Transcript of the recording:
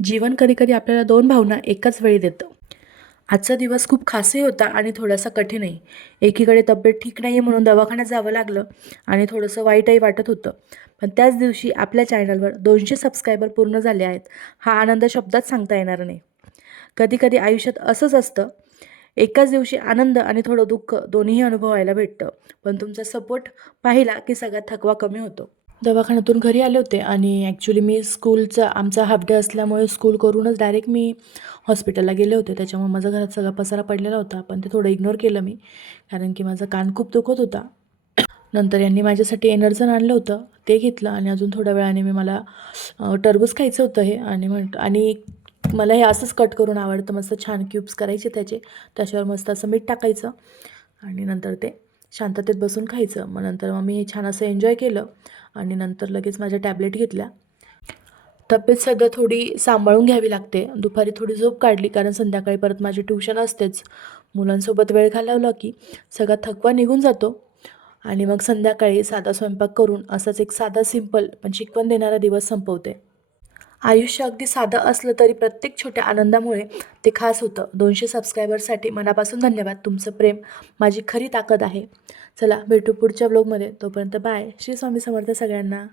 जीवन कधी-कधी आपल्याला 2 भावना एकाच वेळी देतं. आजचा दिवस खूप खासही होता आणि थोडासा कठीणही. एकीकडे तब्येत ठीक नाही आहे म्हणून दवाखान्यात जावं लागलं आणि थोडंसं वाईटही वाटत होतं. पण त्याच दिवशी आपल्या चॅनलवर 200 सबस्क्रायबर पूर्ण झाले आहेत. हा आनंद शब्दात सांगता येणार नाही. कधी-कधी आयुष्यात असंच असतं. एकाच दिवशी आनंद आणि थोडं दुःख दोन्हीही अनुभवायला भेटतं. पण तुमचा सपोर्ट पाहिला की सगळ्यात थकवा कमी होतो. दवाखान्यातून घरी आले होते आणि ॲक्च्युली मी आमचा हाल्फ डे असल्यामुळे स्कूल करूनच डायरेक्ट मी हॉस्पिटलला गेले होते. त्याच्यामुळे माझा घरात सगळा पसारा पडलेला होता. पण ते थोडं इग्नोर केलं मी, कारण की माझा कान खूप दुखत होता. नंतर यांनी माझ्यासाठी एनर्जन आणलं होतं, ते घेतलं आणि अजून थोड्या वेळाने मला टरबूज खायचं होतं हे आणि मला हे असंच कट करून आवडतं. मस्त छान क्यूब्स करायचे त्याचे. त्याच्यावर मस्त असं मीठ टाकायचं आणि नंतर ते शांततेत बसून खायचं. मग मी हे छान असं एन्जॉय केलं आणि नंतर लगेच माझ्या टॅबलेट घेतल्या. तब्येत सध्या थोडी सांभाळून घ्यावी लागते. दुपारी थोडी झोप काढली, कारण संध्याकाळी परत माझी ट्यूशन असतेच. मुलांसोबत वेळ घालवला की सगळा थकवा निघून जातो आणि मग संध्याकाळी साधा स्वयंपाक करून असाच एक साधा सिंपल पण शिकवण देणारा दिवस संपवते. आयुष्य अगदी साधं असलं तरी प्रत्येक छोट्या आनंदामुळे ते खास होतं. 200 सबस्क्रायबर्ससाठी मनापासून धन्यवाद. तुमचं प्रेम माझी खरी ताकद आहे. चला भेटू पुढच्या ब्लॉगमध्ये. तोपर्यंत बाय. श्री स्वामी समर्थ सगळ्यांना.